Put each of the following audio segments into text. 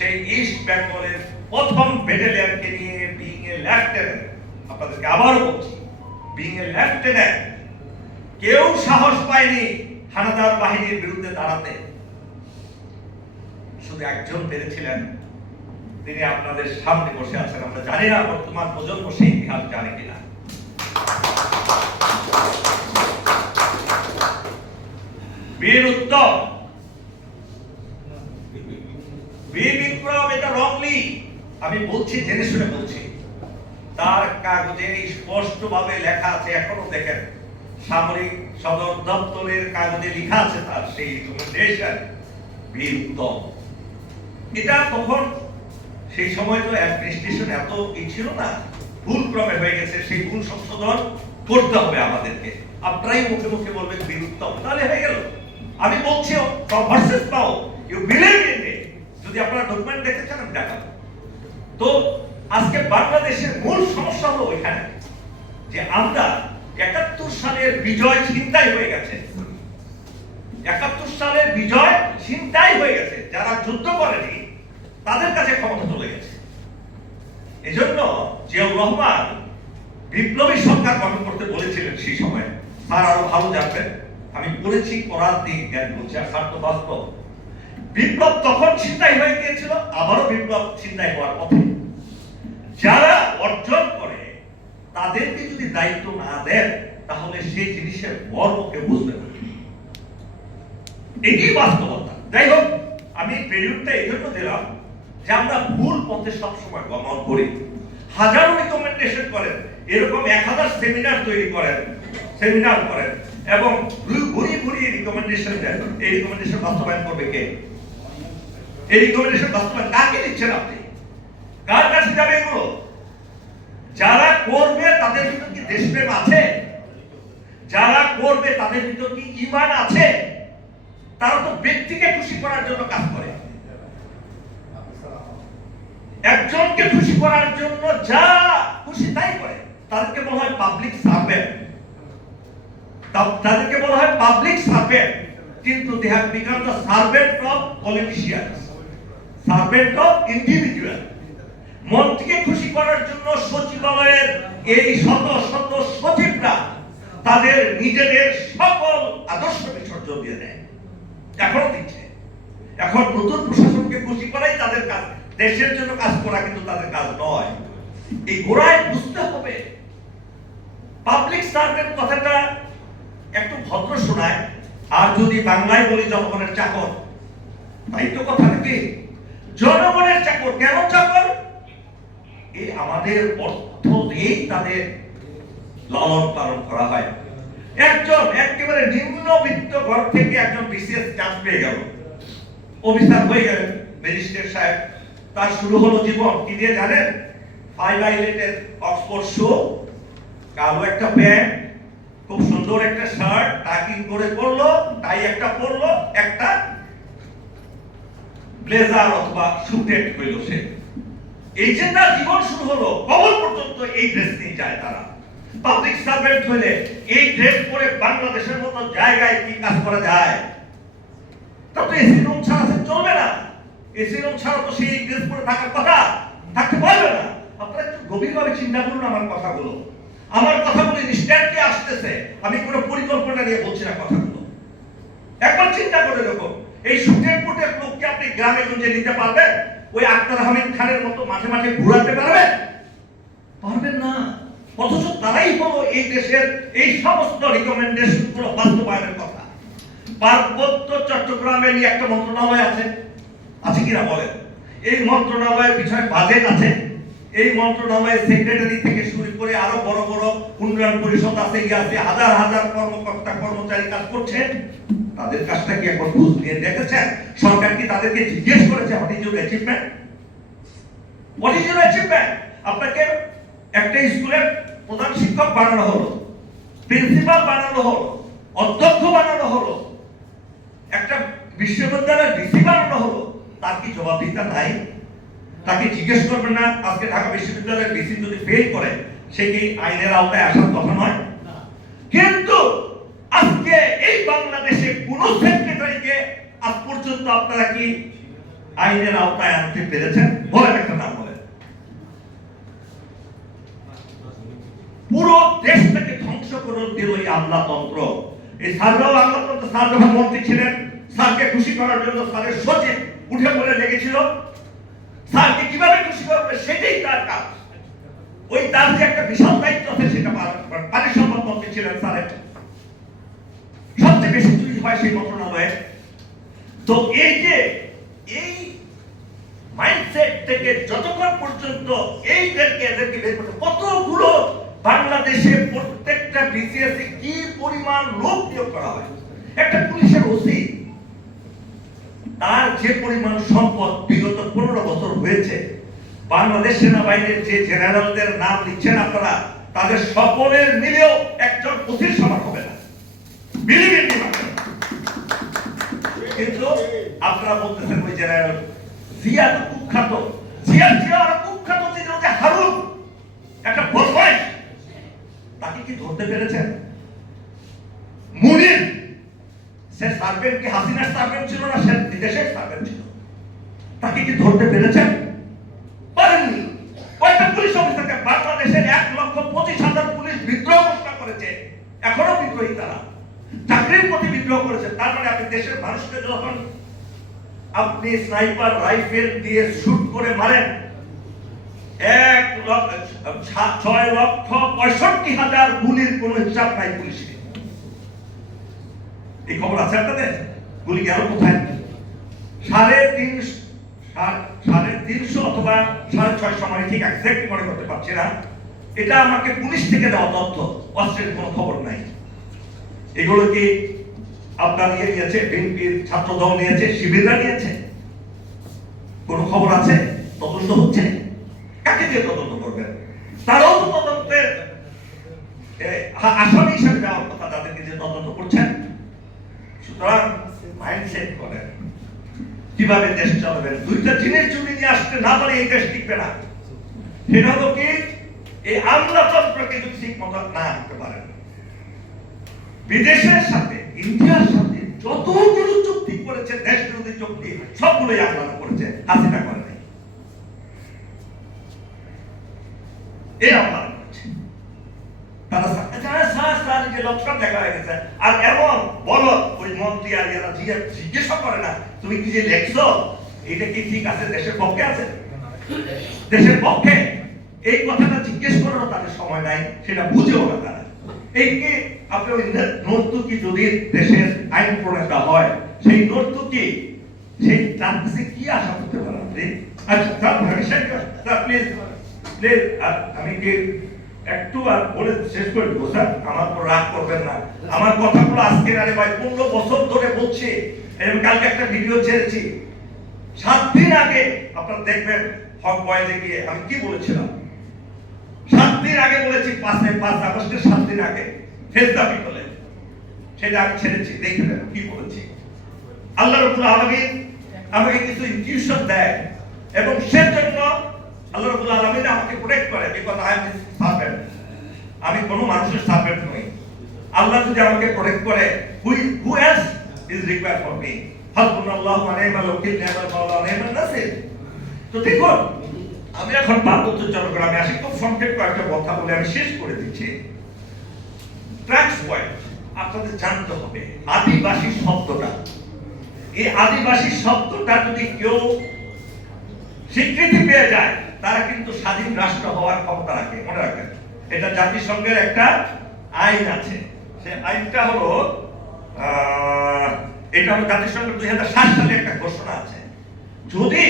সেই ইস্ট বেঙ্গলের প্রথম ব্যাটালিয়নকে নিয়ে বিং এ লেফটেন্যান্ট আপনাদেরকে আবারও বলছি বিং এ লেফটেন্যান্ট কেউ সাহস পায়নি হানাদার বাহিনীর বিরুদ্ধে দাঁড়াতে। শুধু একজন পেরেছিলেন, তিনি আপনাদের সামনে বসে আছেন। আমরা জানি না বর্তমান প্রজন্ম সেই ইতিহাস জানে কিনা। বীর উত্তম এটা রংলি আমি বলছি, জেনে শুনে বলছি। তার কাগজে লেখা আছে, এখনও দেখেন। সামরিক সদর দপ্তরের কাগজে লেখা আছে তার সেই রিকমেন্ডেশন এটা তখন, সেই সময় তো অ্যাডমিনিস্ট্রেশন এত ই ছিল না ভুল ক্রমে হয়ে গেছে, সেই ভুল সংশোধন করতে হবে আমাদেরকে। আপনারাই মুখে মুখে বলবেন বীর উত্তম। তাহলে হয়ে গেল। আমি বলছি পাও ইউ বিলিভ ইন যদি আপনারা ডকুমেন্ট দেখতে চান, আমি দেখাবো। তো আজকে বাংলাদেশের মূল সমস্যা হলো ওইখানে, যে আমরা একাত্তর সালের বিজয় ছিনতাই হয়ে গেছে। একাত্তর সালের বিজয় হয়ে গেছে। যারা যুদ্ধ করেনি, তাদের কাছে ক্ষমতা চলে গেছে। এজন্য জিয়াউর রহমান বিপ্লবী সরকার গঠন করতে বলেছিলেন সেই সময়। স্যার, আরও ভালো জানবেন। আমি পড়েছি পড়ার দিক জ্ঞান বলছি, আর স্যার তো বাস্তব। বিপ্লব তখন চিন্তাই হয়ে গিয়েছিল, আবারও বিপ্লব চিন্তাই হওয়ার পথে। যারা অর্জন করে, তাদেরকে যদি দায়িত্ব না দেন, তাহলে সেই জিনিসের মর্ম কেউ বুঝবে না। এটি বাস্তবতা। যাই হোক, আমি প্রেরিয়ডটা এই জন্য দিলাম যে আমরা ভুল পথে সবসময় গমন করি। হাজারো রিকমেন্ডেশন করেন, এরকম এক হাজার সেমিনার তৈরি করেন সেমিনার করেন, এবং ঘুরিয়ে ঘুরিয়ে রিকমেন্ডেশন দেন। এই রিকমেন্ডেশন বাস্তবায়ন করবে কে? এই কাকে দিচ্ছেন আপনি? কার কাছে যাবে এগুলো? যারা করবে তাদের ভিতর কি দেশপ্রেম আছে? যারা করবে তাদের ভিতর কি ইমান আছে? তারা তো ব্যক্তিকে খুশি করার জন্য কাজ করে। একজনকে খুশি করার জন্য যা খুশি তাই করে। তাদেরকে বলা হয় পাবলিক সার্ভেন্ট তাদেরকে বলা হয় পাবলিক সার্ভেন্ট কিন্তু they have become the servant of politicians servant of individual মন্ত্রীকে খুশি করার জন্য সচিবালয়ের এই শত শত সচিবরা তাদের নিজেদের সকল আদর্শ বিসর্জন দিয়ে দেয়। এখনও দিচ্ছে। এখন নতুন প্রশাসনকে খুশি করাই তাদের কাজ। দেশের জন্য কাজ করা কিন্তু তাদের কাজ নয়। এই গোড়ায় বুঝতে হবে পাবলিক সার্ভেন্ট কথাটা একটু ভদ্র শোনায়। আর যদি বাংলায় বলি জনগণের চাকর, তাই তো কথা নাকি? জনগণের চাকর, কেন চাকর? এই আমাদের অর্থ দিয়েই তাদের লালন পালন করা হয়। একজন একেবারে নিম্নবিত্ত ঘর থেকে একজন বিশেষ চান্স পেয়ে গেল। অফিসার হয়ে গেলেন, ম্যাজিস্ট্রেট সাহেব। তার শুরু হলো জীবন। কি দিয়ে জানেন? ফাইভ আইলেটের অক্সফোর্ড শো কালো একটা প্যান্ট, খুব সুন্দর একটা শার্ট টাকিং করে পরলো? টাই একটা পরলো, একটা ব্লেজার অথবা সুটেড হইল সে। এই যে তার জীবন শুরু হলো, কবল পর্যন্ত এই ড্রেস নিয়ে যায় তারা। পাবলিক সার্ভেন্ট হলে এই ড্রেস পরে বাংলাদেশের মতো জায়গায় কি কাজ করা যায়? তা তো এসি রুম ছাড়া চলবে না। এসি রুম ছাড়া তো সেই ড্রেস পরে থাকার কথা। থাকতে পারবে না। আপনারা একটু গভীরভাবে চিন্তা করুন আমার কথাগুলো। আমার কথাগুলো ইনস্ট্যান্টলি আসতেছে। আমি কোনো পরিকল্পনা নিয়ে বলছি না কথাগুলো। একবার চিন্তা করে দেখুন। এই সুটের পুটের লোককে আপনি গ্রামে গঞ্জে নিতে পারবেন? ওই আক্তার হামিদ খানের মতো মাঝে মাঝে ঘুরাতে পারবেন? পারবেন না। অথচ তারাই হলো এই দেশের এই সমস্ত রিকমেন্ডেশনগুলো বাস্তবায়নের কথা। পার্বত্য চট্টগ্রামে নিয়ে একটা মন্ত্রণালয় আছে। আছে কিনা বলেন? এই মন্ত্রণালয়ের পিছনে বাজেট আছে। এই মন্ত্রণালয়ের সেক্রেটারি থেকে শুরু করে আরও বড় বড় উন্নয়ন পরিষদ আছে ইয়ে আছে, হাজার হাজার কর্মকর্তা, কর্মচারী কাজ করছেন তাদের কাজটা কি এখন বুঝ নিয়ে দেখেছেন? সরকার কি তাদেরকে জিজ্ঞেস করেছে what is your achievement what is your achievement আপনাকে একটা স্কুলের প্রধান শিক্ষক বানানো হলো প্রিন্সিপাল বানানো হলো অধ্যক্ষ বানানো হলো একটা বিশ্ববিদ্যালয়ের ডিসি বানানো হলো। তার কি জবাবদিহিতা নাই? তাকে জিজ্ঞেস করবেন না আজকে ঢাকা বিশ্ববিদ্যালয়ের ডিসি যদি ফেল করে সে কি আইনের আওতায় আসার কথা নয়? কিন্তু আজকে এই বাংলাদেশে কোন সেক্রেটারিকে আজ পর্যন্ত আপনারা কি আইনের আওতায় আনতে পেরেছেন? বলেন একটা নাম বলেন। পুরো দেশটাকে ধ্বংস করে দিল এই আমলাতন্ত্র এই স্যাররাও আমলাতন্ত্র স্যার যখন মন্ত্রী ছিলেন। স্যারকে খুশি করার জন্য স্যারের সচিব উঠে পড়ে লেগেছিল। স্যারকে কীভাবে খুশি করবে সেটাই তার কাজ। ওই তার যে একটা বিশাল দায়িত্ব আছে সেটা করেন পানি সম্পদ মন্ত্রী ছিলেন স্যারের। বেশি চুরি সেই তো এই যে, এই মাইন্ডসেট থেকে যতক্ষণ পর্যন্ত এইদেরকে এদেরকে বের করতে, কতগুলো বাংলাদেশে প্রত্যেকটা বিসিএস কি পরিমাণ লোক নিয়োগ করা হয়? একটা পুলিশের ওসি তার যে পরিমাণ সম্পদ বিগত পনেরো বছর হয়েছে, বাংলাদেশ সেনাবাহিনীর যে জেনারেলদের নাম দিচ্ছেন আপনারা, তাদের সকলের মিলেও একজন ওসির সমান হবে না। মাত্র। কিন্তু আপনারা কুখ্যাত কুখ্যাত যে হারুন, একটা তাকে কি ধরতে পেরেছেন? মুনির, সে সার্ভেন্ট কি হাসিনার সার্ভেন্ট ছিল না? সে বিদেশের সার্ভেন্ট ছিল। তাকে কি ধরতে পেরেছেন? পারেননি। কয়টা পুলিশ অফিসারকে বাংলাদেশের এক লক্ষ পঁচিশ হাজার পুলিশ বিদ্রোহ ঘোষণা করেছে। এখনও বিদ্রোহী তারা। চাকরির প্রতি বিদ্রোহ করেছে তার মানে আপনি দেশের মানুষকে যখন আপনি স্নাইপার রাইফেল দিয়ে শুট করে মারেন, এক লক্ষ ছয় লক্ষ পঁয়ষট্টি হাজার গুলির কোনো হিসাব নাই পুলিশের এই খবর আছে আপনাদের? গুলি গেল কোথায়? সাড়ে তিন, সাড়ে তিনশো অথবা সাড়ে ছয়শো মানে ঠিক এক্সাক্ট মনে করতে পারছি না। এটা আমাকে পুলিশ থেকে দেওয়া তথ্য অস্ট্রেলিয়ার কোনো খবর নাই। এগুলো কি আপনার ইয়ে নিয়েছে, বিএনপির ছাত্র দল নিয়েছে, শিবিররা নিয়েছে। কোনো খবর আছে? তদন্ত হচ্ছে। কাকে দিয়ে তদন্ত করবেন? তারাও তো তদন্তের আসামি হিসাবে যাওয়ার কথা তাদেরকে যে তদন্ত করছেন। সুতরাং মাইন্ডসেট করেন। কীভাবে দেশ চালাবেন? দুইটা জিনিস যদি নিয়ে আসতে না পারে এই দেশ টিকবে না। সেটা হলো কি, এই আমলাতন্ত্রকে যদি ঠিক মতো না আনতে পারেন বিদেশের সাথে, ইন্ডিয়ার সাথে যতগুলো চুক্তি করেছে, দেশ বিরোধী চুক্তি, সবগুলোই আমলারা করেছে হাসিনা করে নাই। করেছে তারা লক্ষণ দেখা হয়ে গেছে। আর এমন বলো ওই মন্ত্রী আর করে না, তুমি কি যে লেখছো? এটা কি ঠিক আছে? দেশের পক্ষে আছে? দেশের পক্ষে? এই কথাটা জিজ্ঞেস করারও তাদের সময় নাই, সেটা বুঝেও না তারা। এই আপনি ওই নর্তকী যদি দেশের আইন প্রণেতা হয়, সেই নর্তকী সেই তার কাছে কি আশা করতে পারেন আপনি? আচ্ছা ভবিষ্যৎ প্লিজ প্লিজ আমি কি একটু আর বলে শেষ করে স্যার? আমার তো রাগ করবেন না। আমার কথাগুলো আজকে আরে ভাই পনেরো বছর ধরে বলছি। এবং কালকে একটা ভিডিও ছেড়েছি। সাত দিন আগে আপনারা দেখবেন হক বয়েজে গিয়ে আমি কি বলেছিলাম? সাত দিন আগে বলেছি পাঁচে পাঁচ আগস্টের সাত দিন আগে। ফেস দাবি বলে সেটা আমি ছেড়েছি, দেখে নেন, কি বলেছি। আল্লাহ রবুল আলমিন আমাকে কিছু ইনটিউশন দেয় এবং সেজন্য আল্লাহ রবুল আলমিন আমাকে প্রোটেক্ট করে বিকজ আই এম সার্ভেন্ট আমি কোনো মানুষের সার্ভেন্ট নই। আল্লাহ যদি আমাকে প্রোটেক্ট করে who who else is require for me হাসবুনাল্লাহু ওয়া নি'মাল ওয়াকিল নি'মাল মাওলা নি'মান নাসির। তো দেখুন, আমি এখন পার্বত্য চট্টগ্রামে আসি, খুব সংক্ষেপ কয়েকটা কথা বলে আমি শেষ করে দিচ্ছি। ট্র্যাক্স পয়েন্ট আপনাদের জানতে হবে আদিবাসী শব্দটা। এই আদিবাসী শব্দটা যদি কেউ স্বীকৃতি পেয়ে যায়, তারা কিন্তু স্বাধীন রাষ্ট্র হওয়ার ক্ষমতা রাখে, মনে রাখবেন। এটা জাতিসংঘের একটা আইন আছে। সে আইনটা হলো এটা হলো জাতিসংঘের দুই হাজার সাত সালে একটা ঘোষণা আছে। যদি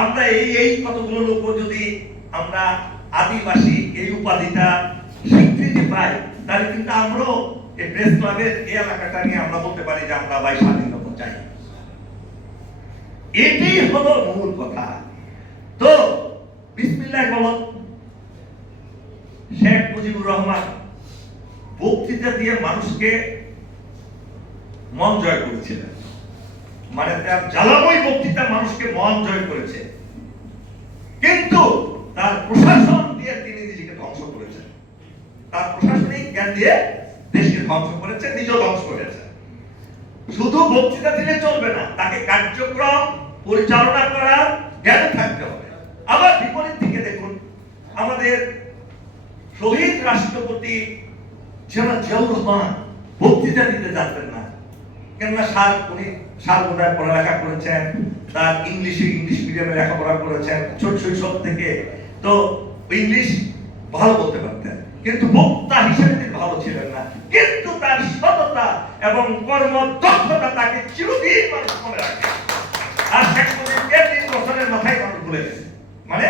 আমরা এই এই কতগুলো লোক, যদি আমরা আদিবাসী, এই উপাধিটা স্বীকৃতি তাহলে কিন্তু আমরাও এই প্রেস ক্লাবের এই এলাকাটা নিয়ে আমরা বলতে পারি যে আমরা ভাই স্বাধীনতা চাই। এটাই হলো মূল কথা। তো, বিসমিল্লাহ বলো। শেখ মুজিবুর রহমান বক্তৃতা দিয়ে মানুষকে মন জয় করেছিলেন মানে তার জ্বালাময় বক্তৃতা মানুষকে মন জয় করেছে। কিন্তু তার প্রশাসন দিয়ে তিনি তার প্রশাসনিক জ্ঞান দিয়ে দেশকে ধ্বংস করেছে, নিজেও ধ্বংস করেছে। শুধু বক্তৃতা দিলে চলবে না, তাকে কার্যক্রম পরিচালনা করার জ্ঞান থাকতে হবে। আবার বিপরীত দিকে দেখুন, আমাদের শহীদ রাষ্ট্রপতি জিয়াউর রহমান বক্তৃতা দিতে জানতেন না, কেননা স্যার উনি স্যার বোধহয় পড়ালেখা করেছেন, তার ইংলিশে ইংলিশ মিডিয়ামে লেখাপড়া করেছেন, ছোট শৈশব থেকে। তো ইংলিশ ভালো বলতে পারতেন। কিন্তু বক্তা হিসেবে তিনি ভালো ছিলেন না। কিন্তু তার সততা এবং কর্মদক্ষতা তাকে চিরদিন মানুষ মনে রাখে। আর শেখ তিন বছরের মাথায় মানুষ ভুলে গেছে। মানে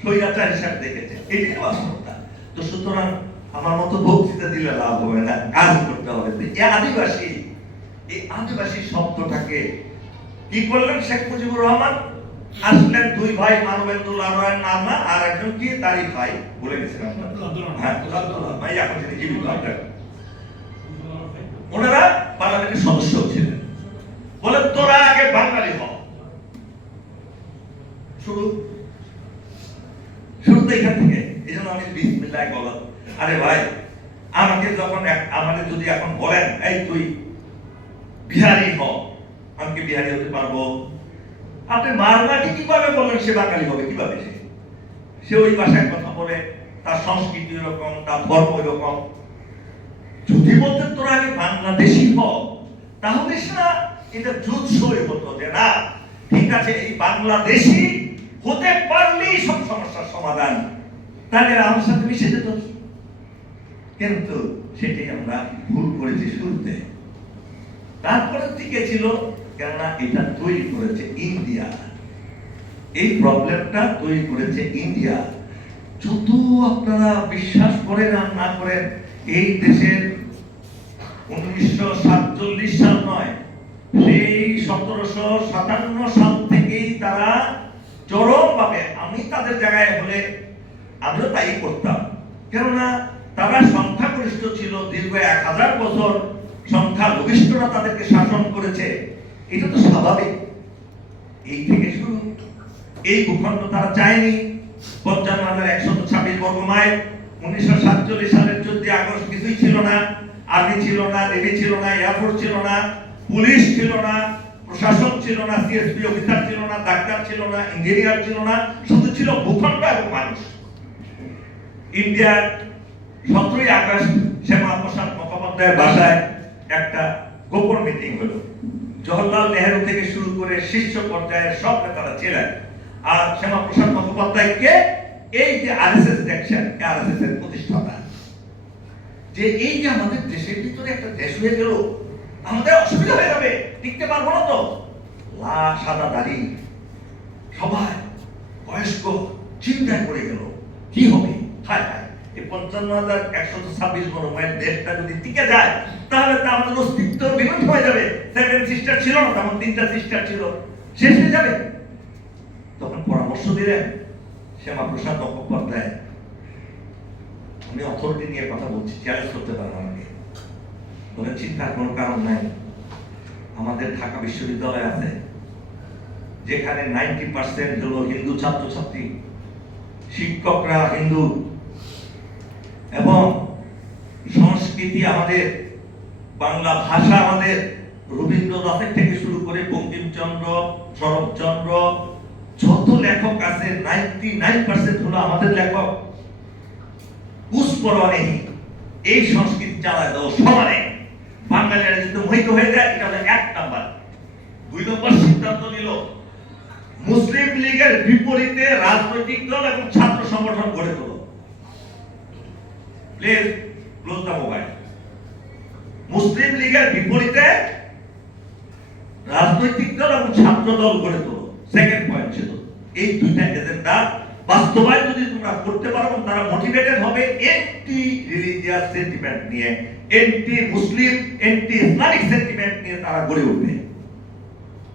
স্বৈরাচার হিসাবে দেখেছে। এটাই বাস্তবতা তো সুতরাং আমার মতো বক্তৃতা দিলে লাভ হবে না, কাজ করতে হবে। এই আদিবাসী এই আদিবাসী শব্দটাকে কি করলেন শেখ মুজিবুর রহমান? আসলেন দুই ভাই মানবেন্দ্র নারায়ণ নামা আর একজন কি? তারই ভাই বলে গেছেন হ্যাঁ ভাই এখন তিনি জীবিত। ওনারা পার্লামেন্টের সদস্য ছিলেন। বলে তোরা আগে বাঙালি হ। শুরু। শুরু তো এখান থেকে এই জন্য আমি বিসমিল্লাহ বলা আরে ভাই আমাকে যখন আমাদের যদি এখন বলেন এই তুই বিহারি হ আমি কি বিহারি হতে পারব? আপনি মারমাটি কীভাবে বললেন সে বাঙালি হবে, কীভাবে সে? সে ওই ভাষায় কথা বলে, তার সংস্কৃতি এরকম তার ধর্ম এরকম যদি বলতেন তোরা আগে বাংলাদেশি হ, তাহলে না এটা জুৎসই হতো যে, না, ঠিক আছে, এই বাংলাদেশি হতে পারলেই সব সমস্যার সমাধান। তাহলে আমার সাথে মিশে যেত। কিন্তু সেটি আমরা ভুল করেছি শুরুতে। তারপরে দিকে ছিল কেননা এটা তৈরি করেছে ইন্ডিয়া। এই প্রবলেমটা তৈরি করেছে ইন্ডিয়া। যত আপনারা বিশ্বাস করেন আর না করেন, এই দেশের উনিশশো সাতচল্লিশ সাল নয়, সেই সতেরোশো সাতান্ন সাল থেকেই তারা চরমভাবে, আমি তাদের জায়গায় হলে আমিও তাই করতাম। কেননা তারা সংখ্যাগরিষ্ঠ ছিল, দীর্ঘ এক হাজার বছর সংখ্যা লঘিষ্ঠরা তাদেরকে শাসন করেছে। এটা তো স্বাভাবিক। এই থেকে শুরু। এই ভূখণ্ড তারা চায়নি। পঞ্চান্ন হাজার একশত ছাব্বিশ বর্গ মাইল। উনিশশো সাতচল্লিশ সালের চোদ্দ আগস্ট কিছুই ছিল না। আর্মি ছিল না, নেভি ছিল না এয়ারফোর্স ছিল না, পুলিশ ছিল না প্রশাসন ছিল না, সিএসপি অফিসার ছিল না, ডাক্তার ছিল না, ইঞ্জিনিয়ার ছিল না, শুধু ছিল ভূখণ্ড এবং মানুষ। ইন্ডিয়ার সতেরোই আগস্ট শ্যামা প্রসাদ মুখোপাধ্যায়ের বাসায় একটা গোপন মিটিং হলো। জওহরলাল নেহেরু থেকে শুরু করে শীর্ষ পর্যায়ের সব নেতারা ছিলেন। আর শ্যামা প্রসাদ মুখোপাধ্যায়কে এই যে আরএসএস দেখছেন আরএসএস এর প্রতিষ্ঠাতা, যে এই যে আমাদের দেশের ভিতরে একটা দেশ হয়ে গেল, আমাদের অসুবিধা হয়ে যাবে, টিকতে পারব না তো। লা সাদা দাড়ি, সবাই বয়স্ক, চিন্তায় পড়ে গেল। কি হবে? হায় হায়। এই পঞ্চান্ন হাজার ছাব্বিশ দেশটা যদি টিকে যায়, তাহলে আমাদের অস্তিত্ব হয়ে যাবে। সেভেন সিস্টার ছিল না তখন তিনটা সিস্টার ছিল। শেষ হয়ে যাবে। তখন পরামর্শ দিলেন শ্যামা প্রসাদ আমি অথরিটি নিয়ে কথা বলছি চ্যালেঞ্জ করতে পারেন আমাকে। বলেন, চিন্তার কোনো কারণ নাই। আমাদের ঢাকা বিশ্ববিদ্যালয় আছে, যেখানে নাইনটি পার্সেন্ট হলো হিন্দু ছাত্রছাত্রী। শিক্ষকরা হিন্দু। এবং সংস্কৃতি আমাদের, বাংলা ভাষা আমাদের রবীন্দ্রনাথের থেকে শুরু করে বঙ্কিমচন্দ্র, শরৎচন্দ্র, যত লেখক আছে নাইনটি নাইন পার্সেন্ট হলো আমাদের লেখক। এই সংস্কৃতি চালায় দাও সমানে। বাঙালিরা যদি মোহিত হয়ে যায়, এটা হলো এক নাম্বার। দুই নম্বর সিদ্ধান্ত নিল, মুসলিম লীগের বিপরীতে রাজনৈতিক দল এবং ছাত্র সংগঠন গড়ে তোলো। Please close the mobile. মুসলিম লীগের বিপরীতে রাজনৈতিক দল এবং ছাত্র দল গড়ে তোলো। সেকেন্ড পয়েন্ট ছিল। এই দুইটা এজেন্ডা বাস্তবায়ন যদি তোমরা করতে পারো এবং তারা মোটিভেটেড হবে এন্টি রিলিজিয়াস সেন্টিমেন্ট নিয়ে anti Muslim anti Islamic sentiment নিয়ে তারা গড়ে উঠবে।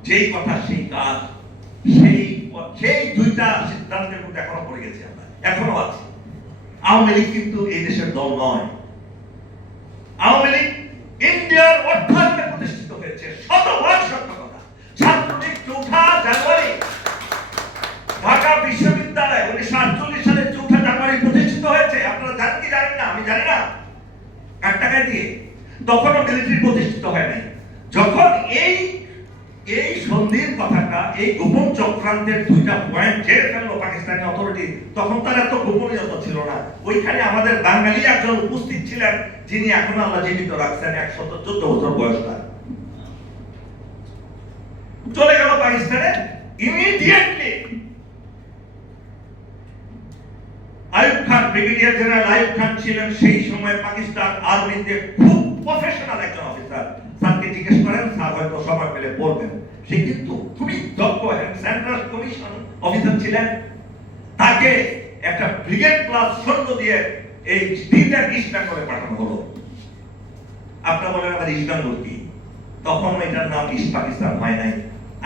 যেই কথা, সেই কাজ, সেই সেই দুইটা সিদ্ধান্তের মধ্যে এখনও পড়ে গেছি আমরা। এখনও আছে। আওয়ামী লীগ কিন্তু এই দেশের দল নয়। আওয়ামী লীগ ইন্ডিয়ার অর্থায়নে প্রতিষ্ঠিত হয়েছে শতভাগ সত্য কথা ছাত্রলীগ চৌঠা জানুয়ারি ঢাকা বিশ্ববিদ্যালয় উনিশশো আটচল্লিশ সালে চৌঠা জানুয়ারি প্রতিষ্ঠিত হয়েছে আপনারা জানেন কি জানেন না আমি জানি না কার টাকা দিয়ে তখনও মিলিটারি প্রতিষ্ঠিত হয় নাই যখন এই এই সন্ধির কথাটা এই গোপন চক্রান্তের দুইটা পয়েন্ট জেনে ফেলল পাকিস্তানি অথরিটি তখন তার এত গোপনীয়তা ছিল না ওইখানে আমাদের বাঙালি একজন উপস্থিত ছিলেন যিনি এখন আল্লাহ জীবিত রাখছেন, একশত চোদ্দ বছর বয়স তার। চলে গেল পাকিস্তানে immediately Ayub Khan, brigadier general Ayub Khan ছিলেন সেই সময় পাকিস্তান আর্মিতে খুব প্রফেশনাল একজন অফিসার স্যারকে জিজ্ঞেস করেন, স্যার, হয়তো সময় পেলে বলবেন। সে কিন্তু খুবই দক্ষ সেন্ট্রাল কমিশন অফিসার ছিলেন। তাকে একটা ব্রিগেড প্লাস সৈন্য দিয়ে এই দিনটা ইস্ট বেঙ্গলে পাঠানো হলো? আপনারা বলেন ইস্ট বেঙ্গল কি? তখন এটার নাম ইস্ট পাকিস্তান হয় নাই,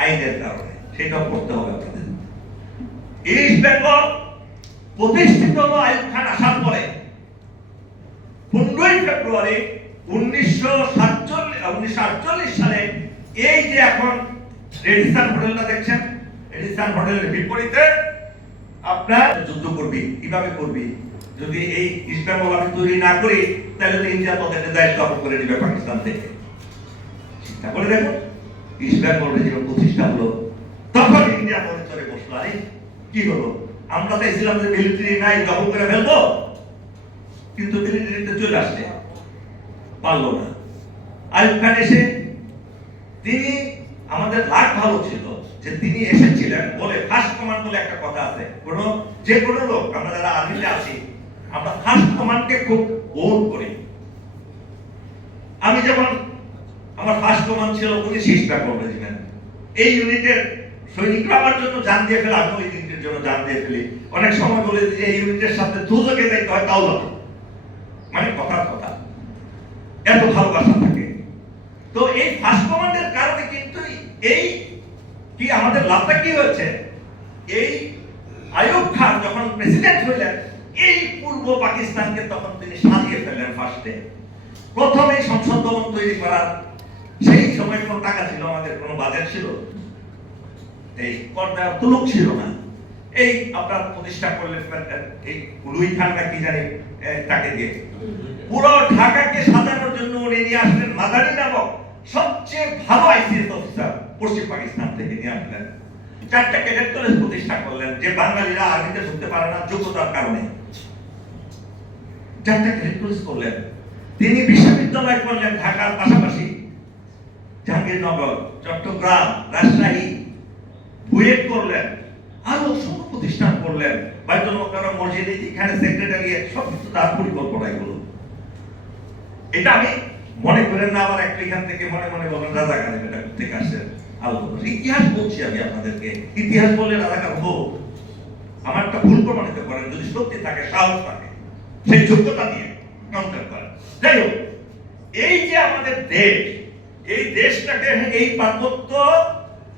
আইনের কারণে। সেটাও করতে হবে আপনাদের। ইস্ট বেঙ্গল প্রতিষ্ঠিত হলো আইয়ুব খান আসার পরে। পনেরোই ফেব্রুয়ারি উনিশশো সাতচল্লিশ সালে এই যে এখন রেডিসন হোটেলটা দেখছেন রেডিসন হোটেলের বিপরীতে আপনার যুদ্ধ করবি, কীভাবে করবি? যদি এই ইস্ট আমি তৈরি না করি, তাহলে তো ইন্ডিয়া তোদের দায়িত্ব দখল করে নিবে পাকিস্তান থেকে। চিন্তা করে দেখো ইস্ট বেঙ্গল প্রতিষ্ঠা হলো। তখন ইন্ডিয়া মনে চলে বসল। আরে, কি হলো? আমরা চাইছিলাম যে মিলিটারি নাই দখল করে ফেলব? কিন্তু মিলিটারিতে চলে আসছে। পারল না। আইয়ুব খান এসে, তিনি আমাদের লাখ ভালো ছিল যে তিনি এসেছিলেন বলে ফার্স্ট কমান্ড বলে একটা কথা আছে। কোনো, যে কোনো লোক, আমরা যারা আর্মিতে আছি আমরা ফার্স্ট কমান্ডকে খুব বোধ করি। আমি যেমন আমার ফার্স্ট কমান্ড ছিল উনিশ ইস্ট বেঙ্গল রেজিমেন্ট এই ইউনিটের সৈনিকরা আমার জন্য জান দিয়ে ফেলে আমি ওই ইউনিটের জন্য জান দিয়ে ফেলি। অনেক সময় বলে যে, এই ইউনিটের সাথে দুজকে যাইতে হয়, তাও যাব মানে কথার কথা। এত ভালোবাসা থাকে। তো এই ফার্স্ট কমান্ডের কারণে কিন্তু এই কি আমাদের লাভটা কি হয়েছে? এই আইয়ুব খান যখন প্রেসিডেন্ট হইলেন এই পূর্ব পাকিস্তানকে তখন তিনি সাজিয়ে ফেললেন ফার্স্টে প্রথমে সংসদ ভবন তৈরি করার সেই সময় কোনো টাকা ছিল, আমাদের কোনো বাজেট ছিল। এই কর দেওয়ার তো ছিল না। এই আপনার প্রতিষ্ঠা করলেন এই লুই খান কি জানি তাকে দিয়ে। পুরো ঢাকাকে সাজানোর জন্য উনি নিয়ে আসলেন মাদানী নামক সবচেয়ে ভালো আইসিএস অফিসার পশ্চিম পাকিস্তান থেকে নিয়ে আসলেন। চারটা ক্যাডেট কলেজ প্রতিষ্ঠা করলেন, যে বাঙালিরা আর্মিতে ঢুকতে পারে না যোগ্যতার কারণে। চারটা ক্যাডেট কলেজ করলেন। তিনি বিশ্ববিদ্যালয় করলেন ঢাকার পাশাপাশি। জাহাঙ্গীরনগর, চট্টগ্রাম, রাজশাহী, বুয়েট করলেন। আরও অসংখ্য প্রতিষ্ঠান করলেন। বাইতুল মোকাররম মসজিদে, এখানে সেক্রেটারিয়েট সব কিছু তার পরিকল্পনা এগুলো এটা আমি মনে করেন না, আবার একটা এখান থেকে মনে মনে বলেন, রাজাকার এটা থেকে আসেন। আলোচনা ইতিহাস বলছি আমি আপনাদেরকে। ইতিহাস বলে রাজাকার হোক আমার একটা ভুল প্রমাণিত করেন, যদি সত্যি থাকে, সাহস থাকে, সেই যোগ্যতা দিয়ে কাউন্টার করেন। যাই হোক, এই যে আমাদের দেশ, এই দেশটাকে এই পার্বত্য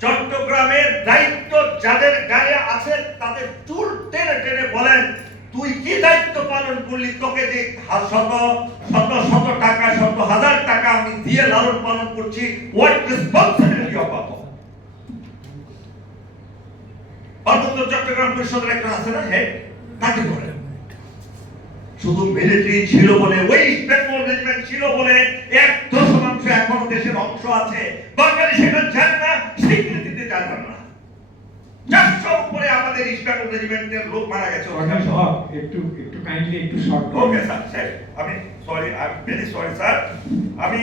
চট্টগ্রামের দায়িত্ব যাদের গায়ে আছে, তাদের চুল টেনে টেনে বলেন তুই কি দায়িত্ব পালন করলি? তোকে যে শত শত শত টাকা, শত হাজার টাকা আমি দিয়ে লালন পালন করছি what responsibility of up Chattogram পরিষদের একটা আছে না, হেড? তাকে বলেন শুধু মিলিটারি ছিল বলে বেঙ্গল রেজিমেন্ট ছিল বলে এক দশমাংশ এখন দেশের অংশ আছে। বাঙালি সেটা জানে না স্বীকৃতি দিতে জানবেন না। চারশো উপরে আমাদের ইস্ট রেজিমেন্টের লোক মারা গেছে। একটু একটু কাইন্ডলি একটু শর্ট ওকে স্যার স্যার আমি sorry I am very sorry sir আমি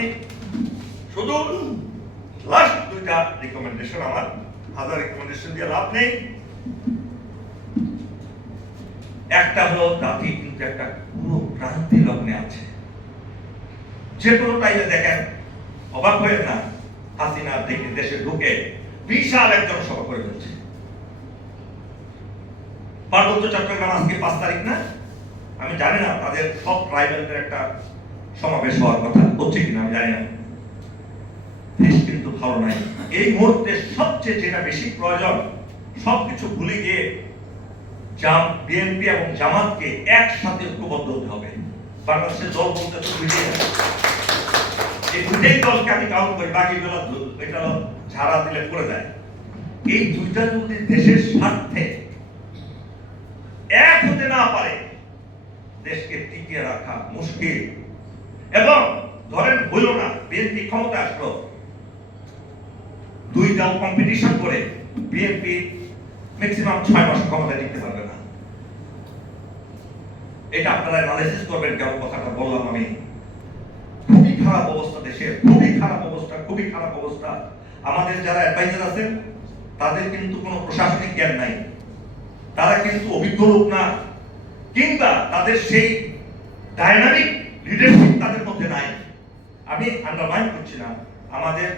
শুধু লাস্ট দুইটা রিকমেন্ডেশন আমার হাজার রিকমেন্ডেশন দিয়ে লাভ নেই। একটা হলো জাতি কিন্তু একটা পুরো ক্রান্তি লগ্নে আছে। যে কোনো টাইমে দেখেন অবাক হয়ে না হাসিনা দেখে দেশে ঢুকে বিশাল এক জনসভা করে ফেলছে। পার্বত্য চট্টগ্রাম আজকে পাঁচ তারিখ না? আমি জানি না, তাদের সব ট্রাইবেলদের একটা সমাবেশ হওয়ার কথা হচ্ছে কিনা, আমি জানি না। কিন্তু ভালো নাই। এই মুহূর্তে সবচেয়ে যেটা বেশি প্রয়োজন, সবকিছু ভুলে গিয়ে জাম বিএনপি এবং জামাতকে একসাথে ঐক্যবদ্ধ হতে হবে। বাংলাদেশের দল বলতে তো এই দলকে আমি কাউন্ট করি বাকিগুলো এটা ঝাড়া দিলে পড়ে যায়। এই দুইটা যদি দেশের স্বার্থে এক হতে না পারে দেশকে টিকিয়ে রাখা মুশকিল। এবং ধরেন হইল না, বিএনপি ক্ষমতা আসলো। দুই দল কম্পিটিশন করে বিএনপি ম্যাক্সিমাম ছয় মাস ক্ষমতা টিকতে পারবে না। এটা আপনারা অ্যানালাইসিস করবেন কেমন কথাটা বললাম আমি। খুবই খারাপ অবস্থা দেশের খুবই খারাপ অবস্থা, খুবই খারাপ অবস্থা। আমাদের যারা অ্যাডভাইজার আছেন, তাদের কিন্তু কোনো প্রশাসনিক জ্ঞান নাই। তারা কিন্তু অভিজ্ঞ লোক না। কিংবা তাদের সেই ডায়নামিক লিডারশিপ তাদের মধ্যে নাই। আমি আন্ডারমাইন করছি না আমাদের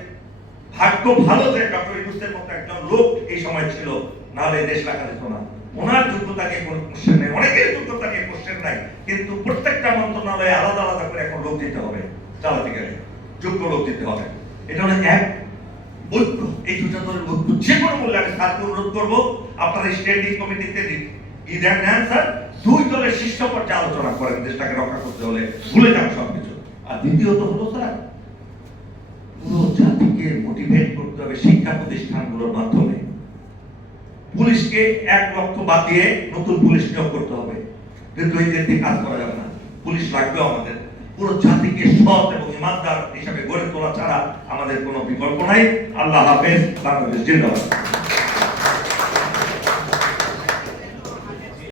ভাগ্য ভালো যে ডক্টর ইউনুসের মতো একজন লোক এই সময় ছিল, নাহলে দেশ রাখা যেত না। ওনার যোগ্যতা নিয়ে কোনো কোশ্চেন নেই, অনেকের যোগ্যতা নিয়ে কোশ্চেন নাই, কিন্তু প্রত্যেকটা মন্ত্রণালয়ে আলাদা আলাদা করে এখন লোক দিতে হবে, চালাতে গেলে। যোগ্য লোক দিতে হবে। এটা হলো এক। ঐক্য এই দলের ঐক্য যে কোনো মূল্যে আমি অনুরোধ করব। আপনার স্ট্যান্ডিং কমিটিতে ইদার নেন স্যার। দুই দলের শীর্ষ পর্যায়ে আলোচনা করেন, দেশটাকে রক্ষা করতে হলে ভুলে যান আর দ্বিতীয়ত হলো, স্যার, পুরো জাতিকে মোটিভেট করতে হবে শিক্ষা প্রতিষ্ঠানগুলোর মাধ্যমে। পুলিশকে এক লক্ষ বাদ দিয়ে নতুন পুলিশ নিয়োগ করতে হবে। কিন্তু এই কাজ করা যাবে না। পুলিশ লাগবে আমাদের। পুরো জাতিকে সৎ এবং ইমানদার হিসাবে গড়ে তোলা ছাড়া আমাদের কোনো বিকল্প নাই। আল্লাহ হাফেজ, বাংলাদেশ জিন্দাবাদ।